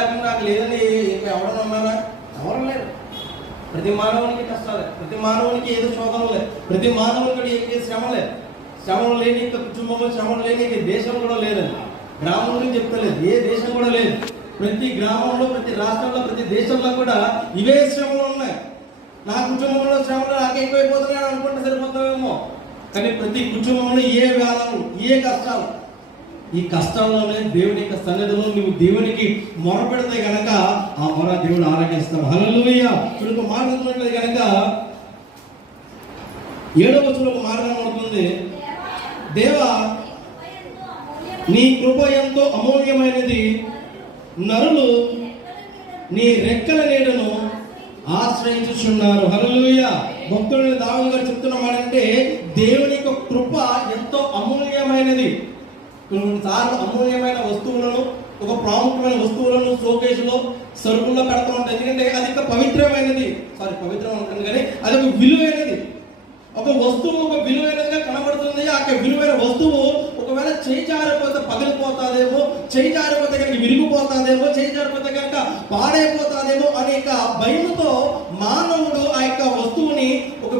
నాకు లేదని ఎవడన్నా ఉన్నారా? ఎవరు లేరు. ప్రతి మానవునికి కష్టాలే, ప్రతి మానవునికి ఏదో శోధనలే, ప్రతి మానవునికి ఏ శ్రమలే. శ్రమలు లేని కుటుంబంలో, శ్రమలు లేని దేశం కూడా లేదండి. గ్రామం గురించి చెప్తలేదు, ఏ దేశం కూడా లేదు. ప్రతి గ్రామంలో, ప్రతి రాష్ట్రంలో, ప్రతి దేశంలో కూడా ఇవే శ్రమలు ఉన్నాయి. నా కుటుంబంలో శ్రమలు నాకు ఎక్కువైపోతున్నాయి అనుకుంటే సరిపోతామేమో, కానీ ప్రతి కుటుంబంలో ఏ వేళలు, ఏ కష్టాలు. ఈ కష్టంలోనే దేవుని యొక్క సన్నిధిలో నువ్వు దేవునికి మొరపెడితే గనక ఆ మొర దేవుడు ఆలకిస్తాడు. హల్లెలూయా. చూడు మాట్లాడుతున్నట్లయితే గనక 7వ వచనంలో ఒక మాట కనబడుతుంది. దేవా, నీ కృప ఎంతో అమూల్యమైనది, నరులు నీ రెక్కల నీడను ఆశ్రయించుచున్నారు. హల్లెలూయా. భక్తుడు దావీదు గారు చెప్తున్న మాట అంటే దేవుని యొక్క కృప ఎంతో అమూల్యమైనది. కొన్నిసార్లు అమూల్యమైన వస్తువులను, ఒక ప్రాముఖ్యమైన వస్తువులను షోకేసులో, సరుకుల్లో పెడతా ఉంటాయి. ఎందుకంటే అది ఒక పవిత్రమైనది, పవిత్రం ఉంటుంది కానీ అది ఒక విలువైనది. ఒక వస్తువు ఒక విలువైనదిగా కనబడుతుంది. ఆ విలువైన వస్తువు ఒకవేళ చేయి జారిపోతే పగిలిపోతాదేమో, చేయి జారిపోతే కనుక విరిగిపోతాదేమో, చేయి జారిపోతే కనుక పాడైపోతాదేమో అనే భయంతో మానవుడు ఆ యొక్క వస్తువుని ఒక